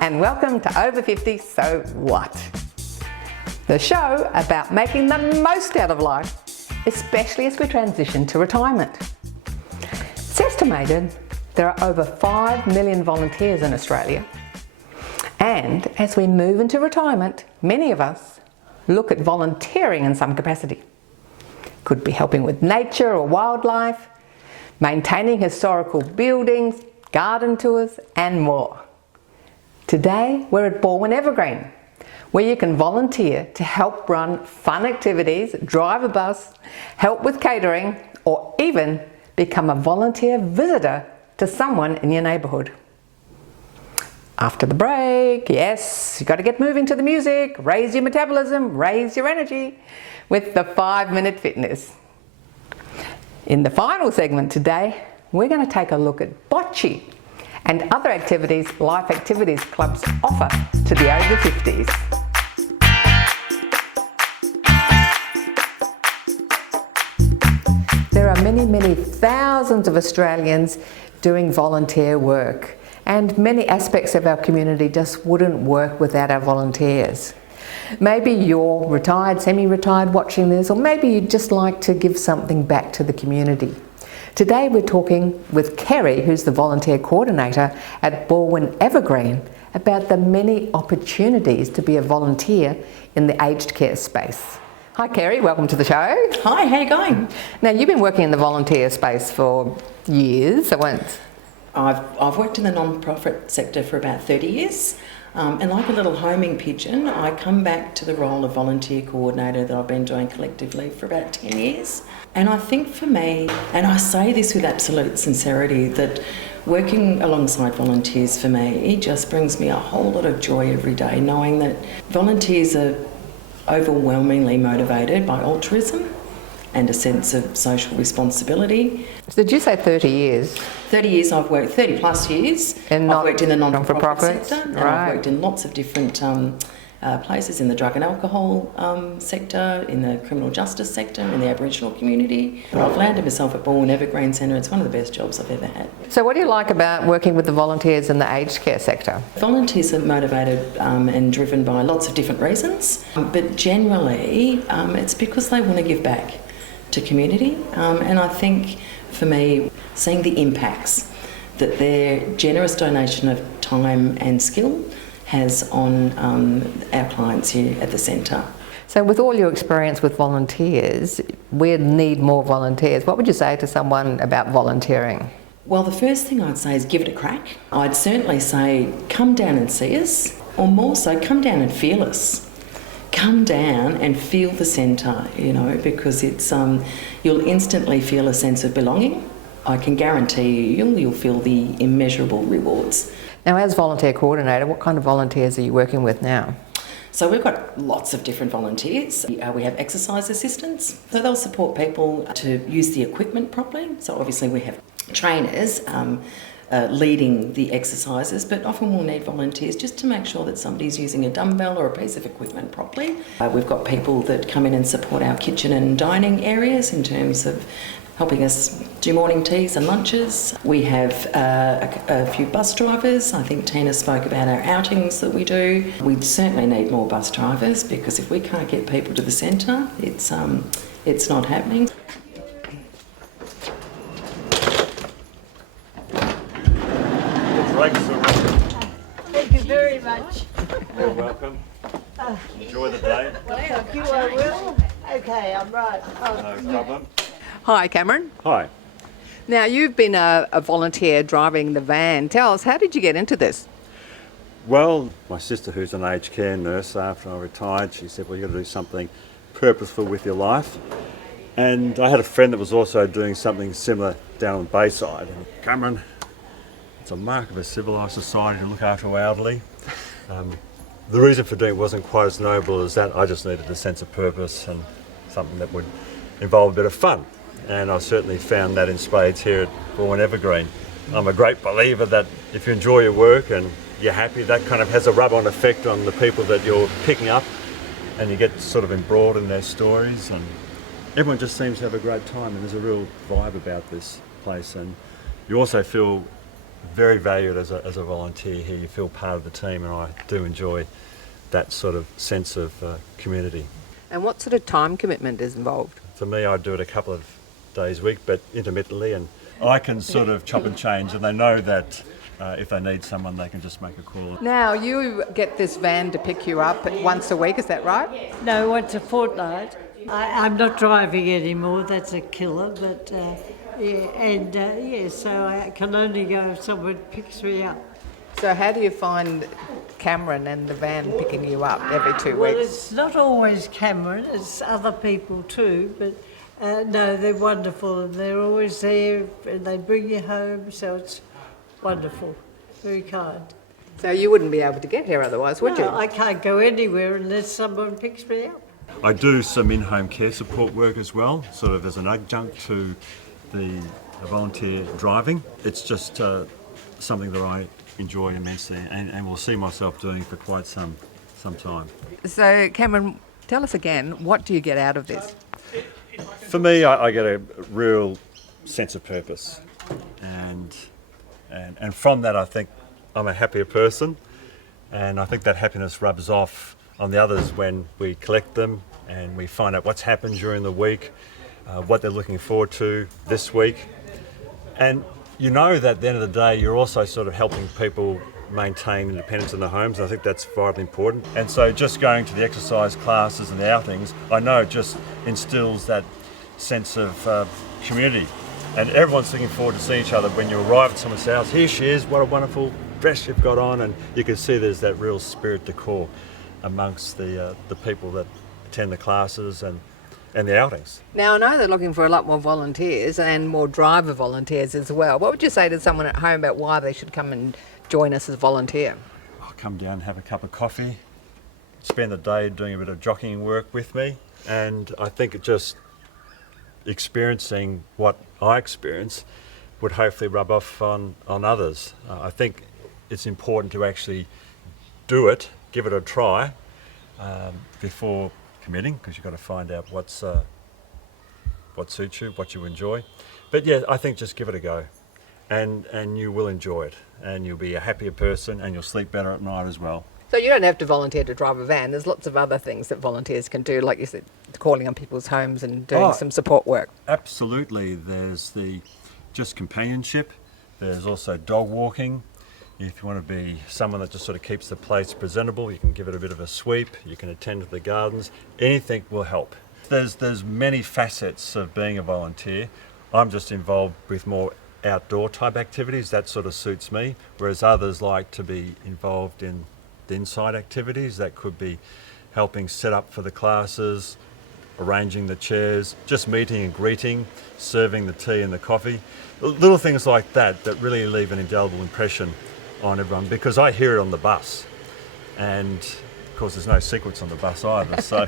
And welcome to Over 50 So What? The show about making the most out of life, especially as we transition to retirement. It's estimated there are over 5 million volunteers in Australia. And as we move into retirement, many of us look at volunteering in some capacity. Could be helping with nature or wildlife, maintaining historical buildings, garden tours, and more. Today, we're at Balwyn Evergreen, where you can volunteer to help run fun activities, drive a bus, help with catering, or even become a volunteer visitor to someone in your neighbourhood. After the break, yes, you've got to get moving to the music, raise your metabolism, raise your energy with the 5-minute fitness. In the final segment today, we're going to take a look at bocce and other activities life activities clubs offer to the over 50s. There are many thousands of Australians doing volunteer work, and many aspects of our community just wouldn't work without our volunteers. Maybe you're retired, semi-retired watching this, or maybe you'd just like to give something back to the community. Today we're talking with Kerri, who's the volunteer coordinator at Balwyn Evergreen, about the many opportunities to be a volunteer in the aged care space. Hi Kerri, welcome to the show. Hi, how are you going? Now you've been working in the volunteer space for years, I've worked in the non-profit sector for about 30 years. And like a little homing pigeon, I come back to the role of volunteer coordinator that I've been doing collectively for about 10 years. And I think for me, and I say this with absolute sincerity, that working alongside volunteers for me, it just brings me a whole lot of joy every day, knowing that volunteers are overwhelmingly motivated by altruism and a sense of social responsibility. So did you say 30 years? 30 years I've worked, 30 plus years. I've worked in the non-for-profit sector, and I've worked in lots of different places in the drug and alcohol sector, in the criminal justice sector, in the Aboriginal community. But I've landed myself at Balwyn Evergreen Centre. It's one of the best jobs I've ever had. So what do you like about working with the volunteers in the aged care sector? Volunteers are motivated and driven by lots of different reasons, but generally it's because they want to give back to community, and I think for me, seeing the impacts that their generous donation of time and skill has on our clients here at the centre. So with all your experience with volunteers, we need more volunteers. What would you say to someone about volunteering? Well, the first thing I'd say is give it a crack. I'd certainly say come down and see us, or more so, come down and feel us. Come down and feel the centre, because it's you'll instantly feel a sense of belonging. I can guarantee you'll feel the immeasurable rewards. Now, as volunteer coordinator, what kind of volunteers are you working with now? So we've got lots of different volunteers. We have exercise assistants, so they'll support people to use the equipment properly. So obviously we have trainers leading the exercises, but often we'll need volunteers just to make sure that somebody's using a dumbbell or a piece of equipment properly. We've got people that come in and support our kitchen and dining areas in terms of helping us do morning teas and lunches. We have a few bus drivers. I think Tina spoke about our outings that we do. We certainly need more bus drivers, because if we can't get people to the centre, it's not happening. Thank you very much. You're welcome. Enjoy the day. Thank you, I will. Okay, I'm right. No problem. Hi, Cameron. Hi. Now, you've been a volunteer driving the van. Tell us, how did you get into this? Well, my sister, who's an aged care nurse, after I retired, she said, well, you've got to do something purposeful with your life. And I had a friend that was also doing something similar down on Bayside. And Cameron, it's a mark of a civilised society to look after our elderly. The reason for doing it wasn't quite as noble as that. I just needed a sense of purpose and something that would involve a bit of fun. And I certainly found that in spades here at Balwyn Evergreen. I'm a great believer that if you enjoy your work and you're happy, that kind of has a rub-on effect on the people that you're picking up, and you get sort of embroiled in their stories, and everyone just seems to have a great time, and there's a real vibe about this place. And you also feel very valued as a volunteer here. You feel part of the team, and I do enjoy that sort of sense of community. And what sort of time commitment is involved? For me, I do it a couple of days a week, but intermittently, and I can sort of chop and change, and they know that if they need someone, they can just make a call. Now, you get this van to pick you up once a week, is that right? No, once a fortnight. I'm not driving anymore, that's a killer, but so I can only go if someone picks me up. So how do you find Cameron and the van picking you up every 2 Well, weeks? it's not always Cameron, it's other people too, but no, they're wonderful and they're always there and they bring you home, so it's wonderful, very kind. So you wouldn't be able to get here otherwise, would you? No, I can't go anywhere unless someone picks me up. I do some in-home care support work as well, sort of as an adjunct to the volunteer driving. It's just something that I enjoy immensely and will see myself doing for quite some time. So Cameron, tell us again, what do you get out of this? For me, I get a real sense of purpose, and from that I think I'm a happier person, and I think that happiness rubs off on the others when we collect them and we find out what's happened during the week, what they're looking forward to this week. And you know that at the end of the day you're also sort of helping people maintain independence in their homes, and I think that's vitally important. And so just going to the exercise classes and the outings, I know it just instills that sense of community, and everyone's looking forward to seeing each other. When you arrive at someone's house, here she is, what a wonderful dress you've got on, and you can see there's that real spirit de corps amongst the people that attend the classes and the outings. Now, I know they're looking for a lot more volunteers and more driver volunteers as well. What would you say to someone at home about why they should come and join us as a volunteer? I'll come down and have a cup of coffee, spend the day doing a bit of jockeying work with me, and I think it just experiencing what I experience would hopefully rub off on others. I think it's important to actually do it, give it a try before committing, because you've got to find out what suits you, what you enjoy. But yeah, I think just give it a go, and you will enjoy it, and you'll be a happier person, and you'll sleep better at night as well. So you don't have to volunteer to drive a van. There's lots of other things that volunteers can do, like you said, calling on people's homes and doing some support work. Absolutely. There's the just companionship. There's also dog walking. If you want to be someone that just sort of keeps the place presentable, you can give it a bit of a sweep. You can attend to the gardens. Anything will help. There's many facets of being a volunteer. I'm just involved with more outdoor type activities. That sort of suits me, whereas others like to be involved in the inside activities. That could be helping set up for the classes, arranging the chairs, just meeting and greeting, serving the tea and the coffee. Little things like that that really leave an indelible impression on everyone, because I hear it on the bus, and of course there's no secrets on the bus either, so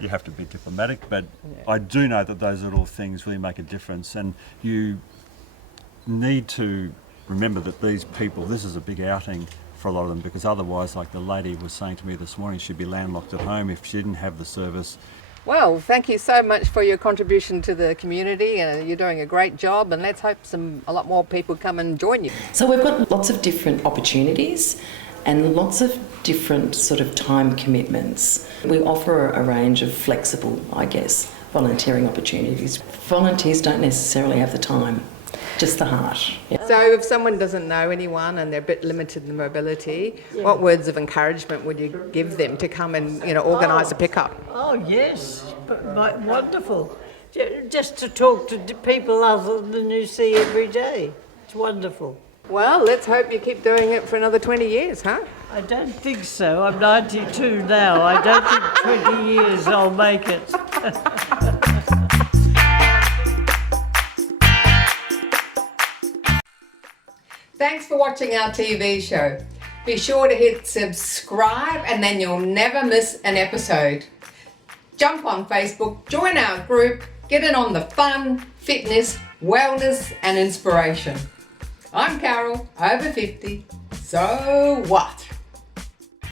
you have to be diplomatic, but I do know that those little things really make a difference, and you need to remember that these people, this is a big outing for a lot of them, because otherwise, like the lady was saying to me this morning, she'd be landlocked at home if she didn't have the service. Well, thank you so much for your contribution to the community, and you're doing a great job, and let's hope a lot more people come and join you. So we've got lots of different opportunities and lots of different sort of time commitments. We offer a range of flexible, volunteering opportunities. Volunteers don't necessarily have the time, just the heart. Yeah. So if someone doesn't know anyone and they're a bit limited in mobility, what words of encouragement would you give them to come and organise a pickup? Oh yes, wonderful. Just to talk to people other than you see every day. It's wonderful. Well, let's hope you keep doing it for another 20 years, huh? I don't think so. I'm 92 now. I don't think 20 years I'll make it. Thanks for watching our TV show. Be sure to hit subscribe and then you'll never miss an episode. Jump on Facebook, join our group, get in on the fun, fitness, wellness and inspiration. I'm Carol, over 50. So what?